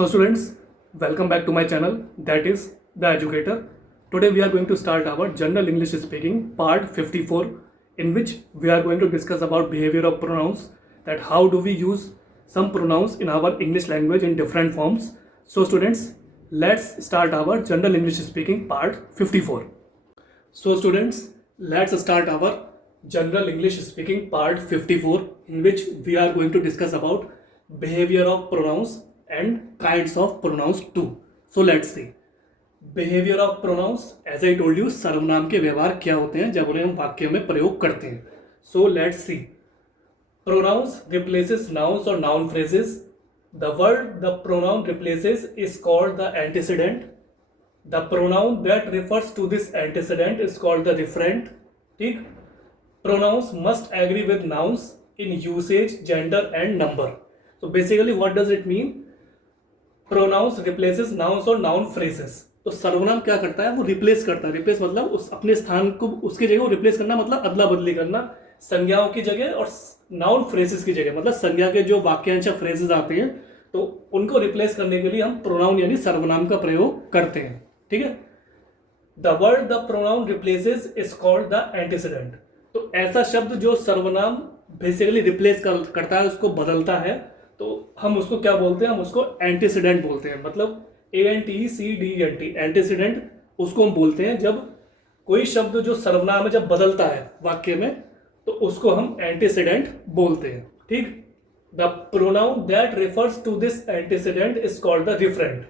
So students, welcome back to my channel, that is The Educator. Today we are going to start our General English Speaking part 54, in which we are going to discuss about behavior of pronouns, that how do we use some pronouns in our English language in different forms. So students, let's start our General English Speaking part 54. So students, let's start our General English Speaking part 54, in which we are going to discuss about behavior of pronouns and kinds of pronouns too. So let's see. Behavior of pronouns, as I told you, सर्वनाम के व्यवहार क्या होते हैं जब उन्हें हम वाक्य में प्रयोग करते हैं. So let's see. Pronouns replaces nouns or noun phrases. The word the pronoun replaces is called the antecedent. The pronoun that refers to this antecedent is called the referent. ठीक. Pronouns must agree with nouns in usage, gender and number. So basically what does it mean? Pronouns replaces nouns और noun phrases. तो सर्वनाम क्या करता है, वो replace करता है. रिप्लेस मतलब उस अपने स्थान को उसकी जगह, वो रिप्लेस करना मतलब अदला बदली करना, संज्ञाओं की जगह और नाउन फ्रेजेस की जगह, मतलब संज्ञा के जो वाक्यांश फ्रेजेस आते हैं तो उनको रिप्लेस करने के लिए हम प्रोनाउन यानी सर्वनाम का प्रयोग करते हैं. ठीक है. The word the pronoun replaces is called the antecedent. तो ऐसा शब्द जो सर्वनाम बेसिकली रिप्लेस करता है, उसको बदलता है, तो हम उसको क्या बोलते हैं, हम उसको एंटीसीडेंट बोलते हैं. मतलब ANTCDENT एंटीसीडेंट उसको हम बोलते हैं जब कोई शब्द जो सर्वनाम है जब बदलता है वाक्य में, तो उसको हम एंटीसीडेंट बोलते हैं. ठीक. The pronoun that refers to this antecedent is called the referent.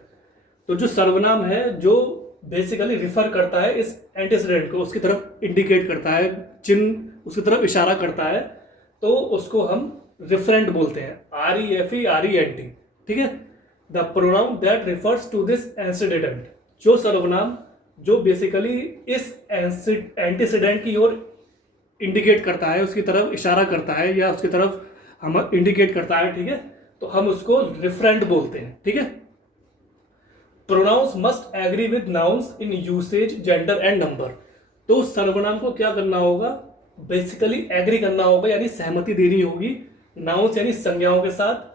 तो जो सर्वनाम है जो बेसिकली रिफर करता है इस एंटीसीडेंट को, उसकी तरफ इंडिकेट करता है, चिन्ह उसकी तरफ इशारा करता है, तो उसको हम रिफरेंट बोलते हैं. REFERENT. ठीक है. The pronoun that refers to this antecedent, जो सर्वनाम जो बेसिकली इस एंटीसीडेंट की ओर इंडिकेट करता है, उसकी तरफ इशारा करता है या उसकी तरफ हम इंडिकेट करता है. ठीक है. तो हम उसको रिफरेंट बोलते हैं. ठीक है. Pronouns must agree with nouns in usage, gender and number. तो सर्वनाम को क्या करना होगा, बेसिकली एग्री करना होगा यानी सहमति देनी होगी नाउन्स यानी संज्ञाओं के साथ.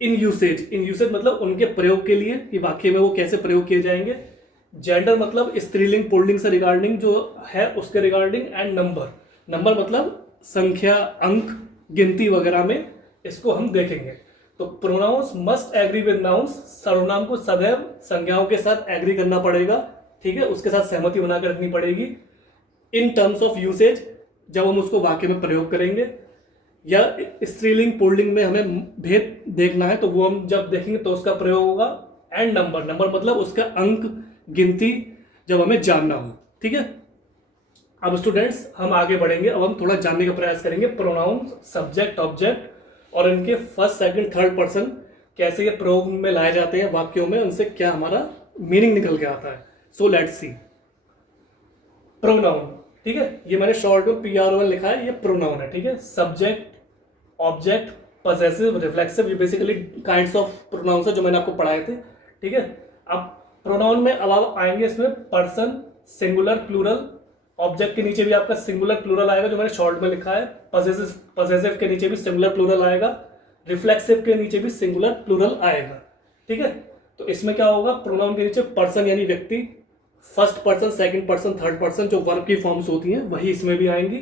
इन यूसेज, इन यूसेज मतलब उनके प्रयोग के लिए कि वाक्य में वो कैसे प्रयोग किए जाएंगे. जेंडर मतलब स्त्रीलिंग पुल्लिंग से रिगार्डिंग जो है उसके रिगार्डिंग. एंड नंबर, नंबर मतलब संख्या, अंक, गिनती वगैरह में इसको हम देखेंगे. तो pronouns must agree with nouns, सर्वनाम को सदैव संज्ञाओं के साथ एग्री करना पड़ेगा. ठीक है. उसके साथ सहमति बनाकर रखनी पड़ेगी. इन टर्म्स ऑफ यूसेज, जब हम उसको वाक्य में प्रयोग करेंगे, या स्त्रीलिंग पुल्लिंग में हमें भेद देखना है तो वो हम जब देखेंगे तो उसका प्रयोग होगा. एंड नंबर, नंबर मतलब उसका अंक, गिनती जब हमें जानना हो. ठीक है. अब स्टूडेंट्स हम आगे बढ़ेंगे. अब हम थोड़ा जानने का प्रयास करेंगे प्रोनाउन, सब्जेक्ट, ऑब्जेक्ट और इनके फर्स्ट, सेकंड, थर्ड पर्सन कैसे ये प्रयोग में लाए जाते हैं वाक्यों में, उनसे क्या हमारा मीनिंग निकल के आता है. So let's see. प्रोनाउन. ठीक है. ये मैंने शॉर्ट में PRON लिखा है, ये प्रोनाउन है. ठीक है. सब्जेक्ट, ऑब्जेक्ट, पजेसिव, रिफ्लेक्सिव, ये बेसिकली काइंड्स ऑफ प्रोनाउंस है जो मैंने आपको पढ़ाए थे. ठीक है. अब प्रोनाउन में अब आप आएंगे इसमें पर्सन, सिंगुलर, प्लूरल. ऑब्जेक्ट के नीचे भी आपका सिंगुलर प्लूरल आएगा जो मैंने शॉर्ट में लिखा है. पजेसिव के नीचे भी सिंगुलर प्लूरल आएगा. रिफ्लेक्सिव के नीचे भी सिंगुलर प्लूरल आएगा. ठीक है. तो इसमें क्या होगा, प्रोनाउन के नीचे पर्सन यानी व्यक्ति, first person, second person, third person जो वर्ब की फॉर्म्स होती हैं वही इसमें भी आएंगी.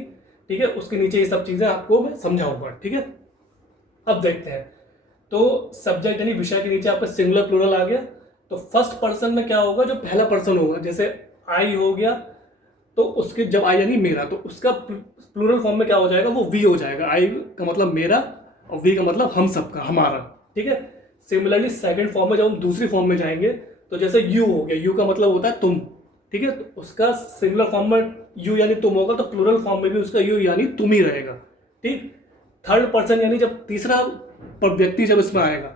ठीक है. उसके नीचे ये सब चीजें आपको मैं समझाऊंगा. ठीक है. अब देखते हैं. तो सब्जेक्ट यानी विषय के नीचे आपका सिंगुलर प्लूरल आ गया. तो फर्स्ट पर्सन में क्या होगा, जो पहला पर्सन होगा, जैसे आई हो गया, तो उसके जब आई यानी मेरा, तो उसका प्लूरल फॉर्म में क्या हो जाएगा, वो वी हो जाएगा. आई का मतलब मेरा और वी का मतलब हम सबका, हमारा. ठीक है. सिमिलरली सेकंड फॉर्म में जब हम दूसरी फॉर्म में जाएंगे तो जैसे यू हो गया, यू का मतलब होता है तुम. ठीक है. तो उसका सिंगुलर फॉर्म में यू यानी तुम होगा, तो प्लूरल फॉर्म में भी उसका यू यानी तुम ही रहेगा. ठीक. थर्ड पर्सन यानी जब तीसरा व्यक्ति जब इसमें आएगा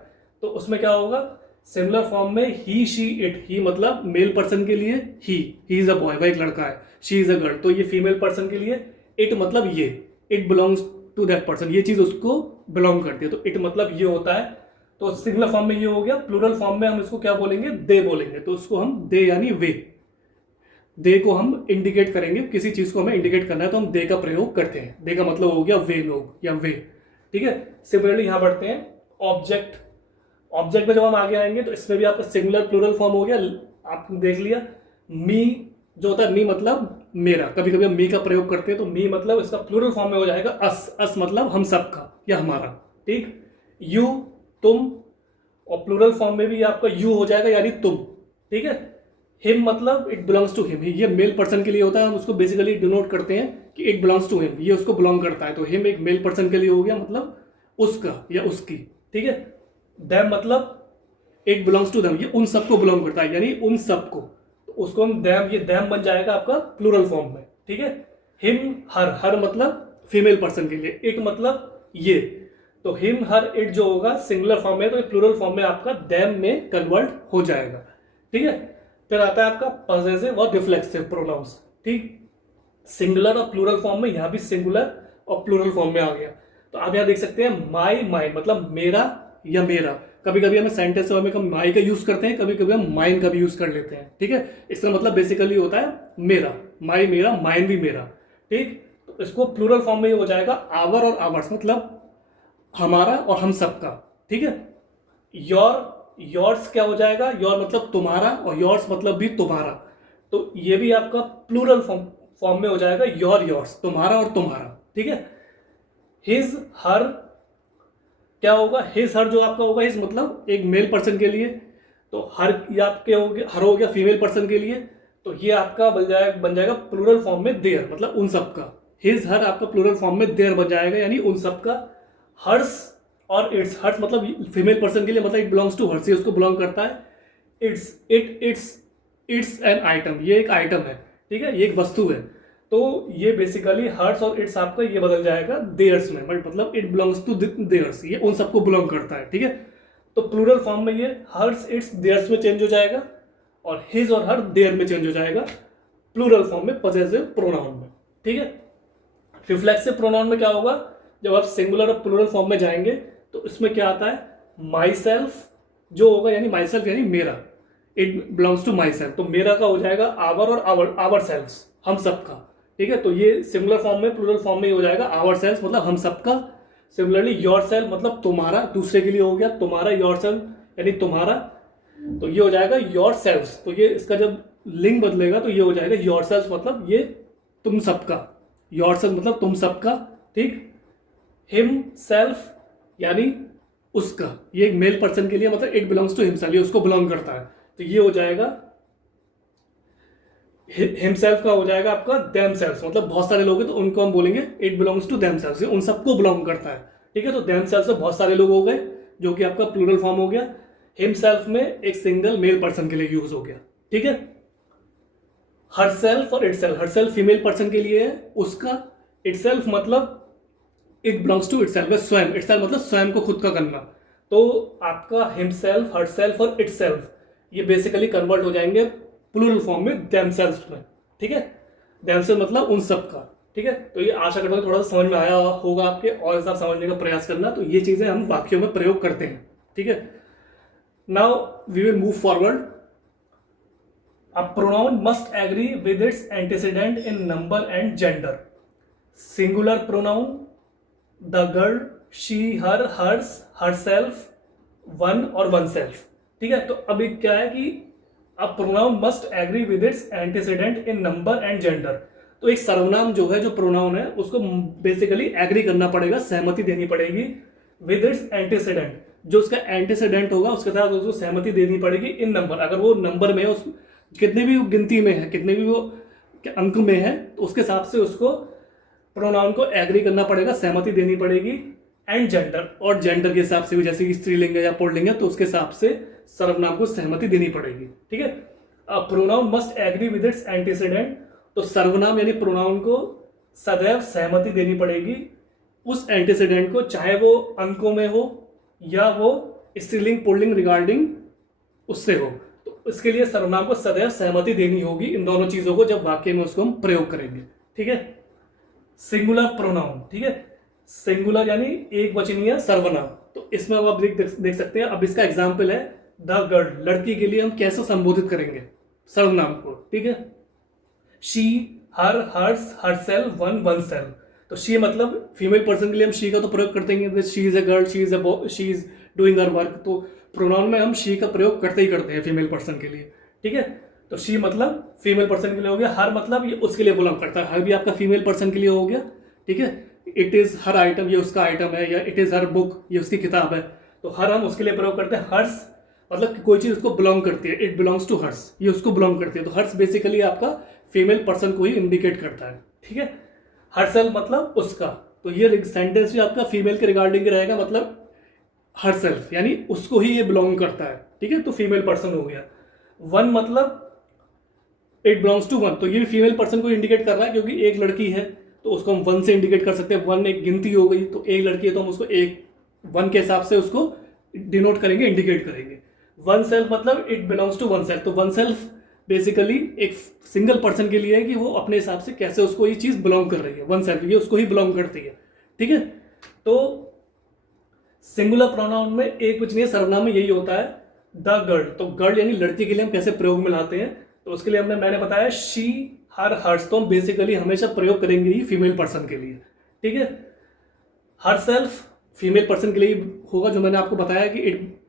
तो उसमें क्या होगा, सिंगुलर फॉर्म में ही, शी, इट. ही मतलब मेल पर्सन के लिए ही इज अ बॉय, वह एक लड़का है. शी इज अ गर्ल, तो ये फीमेल पर्सन के लिए. इट मतलब ये, it belongs to that person, ये चीज उसको बिलोंग करती है, तो इट मतलब ये होता है. तो सिंगुलर फॉर्म में ये हो गया. प्लूरल फॉर्म में हम इसको क्या बोलेंगे, दे बोलेंगे. तो उसको हम दे यानी वे, दे को हम इंडिकेट करेंगे. किसी चीज को हमें इंडिकेट करना है तो हम दे का प्रयोग करते हैं. दे का मतलब हो गया वे लोग या वे. ठीक है. सिमिलरली यहां बढ़ते हैं. ऑब्जेक्ट, ऑब्जेक्ट में जब हम आगे आएंगे तो इसमें भी आपका सिंगुलर प्लूरल फॉर्म हो गया, आपने देख लिया। मी जो होता है, मी मतलब मेरा, कभी कभी हम मी का प्रयोग करते हैं तो मी मतलब इसका प्लूरल फॉर्म में हो जाएगा अस, अस मतलब हम सबका या हमारा, ठीक। यू तुम, और प्लूरल फॉर्म में भी आपका यू हो जाएगा यानी तुम, ठीक है। हिम मतलब इट बिलोंग्स टू हिम, ये मेल पर्सन के लिए होता है, हम उसको बेसिकली डिनोट करते हैं कि इट बिलोंग्स टू हिम, ये उसको बिलोंग करता है, तो हिम एक मेल पर्सन के लिए हो गया, मतलब उसका या उसकी, ठीक है। देम मतलब इट बिलोंग्स टू देम, ये उन सबको बिलोंग करता है यानी उन सबको, तो उसको हम देम, ये देम बन जाएगा आपका प्लूरल फॉर्म में, ठीक है। हिम हर, हर मतलब फीमेल पर्सन के लिए, इट मतलब ये, तो हिम हर इट जो होगा सिंगुलर फॉर्म में, तो प्लूरल फॉर्म में आपका देम में कन्वर्ट हो जाएगा, ठीक है। फिर आता है आपका पॉसेसिव और रिफ्लेक्सिव प्रोनाउंस, ठीक। सिंगुलर और प्लूरल फॉर्म में, यहाँ भी सिंगुलर और प्लूरल फॉर्म में आ गया। तो आप यहाँ देख सकते हैं माई, माइन मतलब मेरा या मेरा, कभी कभी हमें सेंटेंस में हम माई का यूज करते हैं, कभी कभी हम माइन का भी यूज कर लेते हैं, ठीक है। इसका मतलब बेसिकली होता है मेरा, माई मेरा, माइन भी मेरा, ठीक। तो इसको प्लूरल फॉर्म में हो जाएगा आवर और आवर्स मतलब हमारा और हम सबका, ठीक है। योर, योर्स क्या हो जाएगा, योर मतलब तुम्हारा और योर्स मतलब भी तुम्हारा, तो ये भी आपका प्लूरल फॉर्म में हो जाएगा योर योर्स, तुम्हारा और तुम्हारा, ठीक है। हिज हर क्या होगा, हिज हर जो आपका होगा, हिज मतलब एक मेल पर्सन के लिए, तो हर ये आपके हो गया, हर हो गया फीमेल पर्सन के लिए, तो ये आपका बन जाएगा प्लूरल फॉर्म में देयर मतलब उन सबका। हिज हर आपका प्लूरल फॉर्म में देयर बन जाएगा यानी उन सबका। हर्स और इट्स, हर्स मतलब फीमेल पर्सन के लिए, मतलब इट बिलोंग्स टू हर्स, ये उसको बिलोंग करता है। इट्स, इट्स एन आइटम, ये एक आइटम है, ठीक है, ये एक वस्तु है, तो ये बेसिकली हर्स और इट्स आपका ये बदल जाएगा देयर्स में, मतलब इट बिलोंग्स टू देयर्स, ये उन सबको बिलोंग करता है, ठीक है। तो प्लूरल फॉर्म में ये हर्स इट्स देयर्स में चेंज हो जाएगा और हिज और हर देयर में चेंज हो जाएगा प्लूरल फॉर्म में पॉसेसिव प्रोनाउन में, ठीक है। रिफ्लेक्सिव प्रोनाउन में क्या होगा, जब आप सिंगुलर और प्लूरल फॉर्म में जाएंगे तो इसमें क्या आता है, माई सेल्फ जो होगा यानी माई सेल्फ यानी मेरा, it belongs to myself, तो मेरा का हो जाएगा आवर और आवर सेल्फ हम सबका, ठीक है। तो ये सिंगुलर फॉर्म में, प्लूरल फॉर्म में हो जाएगा आवर सेल्फ मतलब हम सबका। सिमिलरली योर सेल्फ मतलब तुम्हारा, दूसरे के लिए हो गया तुम्हारा, योर सेल्फ यानी तुम्हारा, तो ये हो जाएगा योर सेल्फ, तो ये इसका जब लिंग बदलेगा तो ये हो जाएगा योर सेल्फ मतलब ये तुम सबका, योर सेल्फ मतलब तुम सबका, ठीक। हिम सेल्फ यानी उसका, ये एक मेल पर्सन के लिए मतलब इट बिलोंग्स टू हिमसेल्फ, ये उसको बिलोंग करता है, तो ये हो जाएगा हिमसेल्फ का हो जाएगा आपका देम सेल्फ, मतलब बहुत सारे लोग हैं तो उनको हम बोलेंगे it belongs to themself, उन सबको बिलोंग करता है, ठीक है। तो देम सेल्फ से बहुत सारे लोग हो गए जो कि आपका प्लूरल फॉर्म हो गया। हिमसेल्फ में एक सिंगल मेल पर्सन के लिए यूज हो गया, ठीक है। हरसेल्फ और इटसेल्फ, हरसेल्फ फीमेल पर्सन के लिए है, उसका इटसेल्फ मतलब इट बिलोंग्स टू इटसेल्फ, स्वयं, इटसेल्फ मतलब स्वयं को खुद का करना, तो आपका हिमसेल्फ, हरसेल्फ और इटसेल्फ ये बेसिकली कन्वर्ट हो जाएंगे प्लूरल फॉर्म में देमसेल्फ में, ठीक है। देमसेल्फ मतलब उन सब का, ठीक है। तो ये आशा करता हूँ थोड़ा सा समझ में आया होगा आपके, और इस समझने का प्रयास करना, तो ये चीजें हम वाक्यों में प्रयोग करते हैं, ठीक है। Now we will move forward. A pronoun must agree with its antecedent in number and gender. Singular pronoun, the girl, she, her, hers, herself, one और oneself, ठीक है। तो अभी क्या है कि a pronoun must agree with its antecedent in number and gender. तो एक सर्वनाम जो है, जो प्रोनाउन है, उसको बेसिकली एग्री करना पड़ेगा, सहमति देनी पड़ेगी विद इट्स एंटीसीडेंट, जो उसका एंटीसीडेंट होगा उसके साथ उसको सहमति देनी पड़ेगी इन नंबर, अगर वो नंबर में है, उस कितने भी गिनती में है, कितने भी वो अंक में है, तो उसके हिसाब से उसको प्रोनाउन को एग्री करना पड़ेगा, सहमति देनी पड़ेगी। एंड जेंडर, और जेंडर के हिसाब से भी, जैसे कि स्त्रीलिंग है या पुल्लिंग है, तो उसके हिसाब से सर्वनाम को सहमति देनी पड़ेगी, ठीक है। Pronoun must agree with its antecedent, तो सर्वनाम यानी प्रोनाउन को सदैव सहमति देनी पड़ेगी उस एंटीसीडेंट को, चाहे वो अंकों में हो या वो स्त्रीलिंग पुल्लिंग रिगार्डिंग उससे हो, तो इसके लिए सर्वनाम को सदैव सहमति देनी होगी इन दोनों चीजों को, जब वाक्य में उसको हम प्रयोग करेंगे, ठीक है। सिंगुलर प्रोनाउन, ठीक है, सिंगुलर यानी एक वचनीय सर्वनाम, तो इसमें अब आप देख सकते हैं। अब इसका एग्जाम्पल है द गर्ल, लड़की के लिए हम कैसे संबोधित करेंगे सर्वनाम को, ठीक है। She, her, hers, herself, one, oneself, तो शी मतलब फीमेल पर्सन के लिए हम शी का तो प्रयोग करते हैं, she is a girl, she is doing her work, तो प्रोनाउन में हम शी का प्रयोग करते ही करते हैं फीमेल पर्सन के लिए, ठीक है। तो शी मतलब फीमेल पर्सन के लिए हो गया, हर मतलब ये उसके लिए बिलोंग करता है, हर भी आपका फीमेल पर्सन के लिए हो गया, ठीक है। इट इज़ हर आइटम, ये उसका आइटम है, या इट इज़ हर बुक, ये उसकी किताब है। तो हर हम उसके लिए प्रयोग करते हैं। हर्स मतलब कि कोई चीज़ उसको बिलोंग करती है, इट बिलोंग्स टू हर्स, ये उसको बिलोंग करती है। तो हर्स बेसिकली आपका फीमेल पर्सन को ही इंडिकेट करता है, ठीक है। हरसेल्फ मतलब उसका, तो ये सेंटेंस भी आपका फीमेल के रिगार्डिंग रहेगा, मतलब हरसेल्फ यानी उसको ही ये बिलोंग करता है, ठीक है। तो फीमेल पर्सन हो गया। वन मतलब इट बिलोंग्स टू वन, तो ये भी फीमेल पर्सन को इंडिकेट कर रहा है, क्योंकि एक लड़की है तो उसको हम वन से इंडिकेट कर सकते हैं। वन एक गिनती हो गई, तो एक लड़की है तो हम उसको एक वन के हिसाब से उसको डिनोट करेंगे, इंडिकेट करेंगे। वन सेल्फ मतलब it belongs to oneself, तो वन सेल्फ बेसिकली एक सिंगल पर्सन के लिए है कि वो अपने हिसाब से कैसे उसको ये चीज़ बिलोंग कर रही है। वन सेल्फ ये उसको ही बिलोंग करती है, ठीक है। तो सिंगुलर प्रोनाउन में एक वचनीय सर्वनाम में यही होता है द गर्ल। तो गर्ल यानी लड़की के लिए हम कैसे प्रयोग में लाते हैं, तो उसके लिए मैंने बताया शी, हर, हर्स, तो हम बेसिकली हमेशा प्रयोग करेंगे ही फीमेल पर्सन के लिए, ठीक है। हर सेल्फ फीमेल पर्सन के लिए होगा, जो मैंने आपको बताया कि it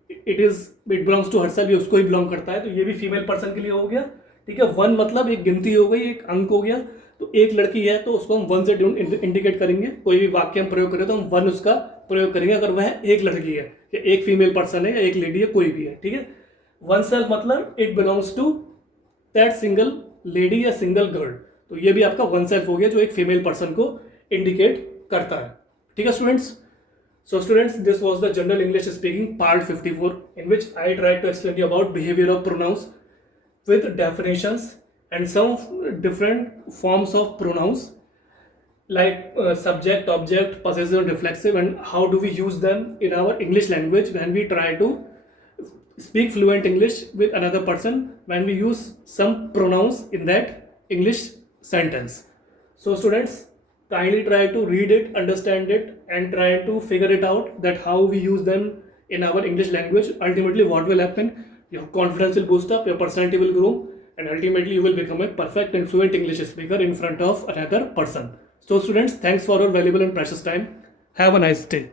belongs to herself, ये उसको ही बिलोंग करता है, तो ये भी फीमेल पर्सन के लिए हो गया, ठीक है। वन मतलब एक गिनती हो गई, एक अंक हो गया, तो एक लड़की है तो उसको हम वन से इंडिकेट करेंगे। कोई भी वाक्य हम प्रयोग करें तो हम वन उसका प्रयोग करेंगे अगर वह एक लड़की है, या एक फीमेल पर्सन है, या एक लेडी है, कोई भी है, ठीक है। वन सेल्फ मतलब it belongs to that single lady या सिंगल गर्ल, तो ये भी आपका वन सेल्फ हो गया जो एक फीमेल पर्सन को इंडिकेट करता है, ठीक है students. So students, this was the general English speaking part 54, in which I tried to explain you about behavior of pronouns with definitions and some different forms of pronouns like subject, object, possessive, reflexive, and how do we use them in our English language when we try to speak fluent English with another person, when we use some pronouns in that English sentence. So students, kindly try to read it, understand it, and try to figure it out that how we use them in our English language. Ultimately what will happen, your confidence will boost up, your personality will grow, and ultimately you will become a perfect and fluent English speaker in front of another person. So students, thanks for your valuable and precious time. Have a nice day.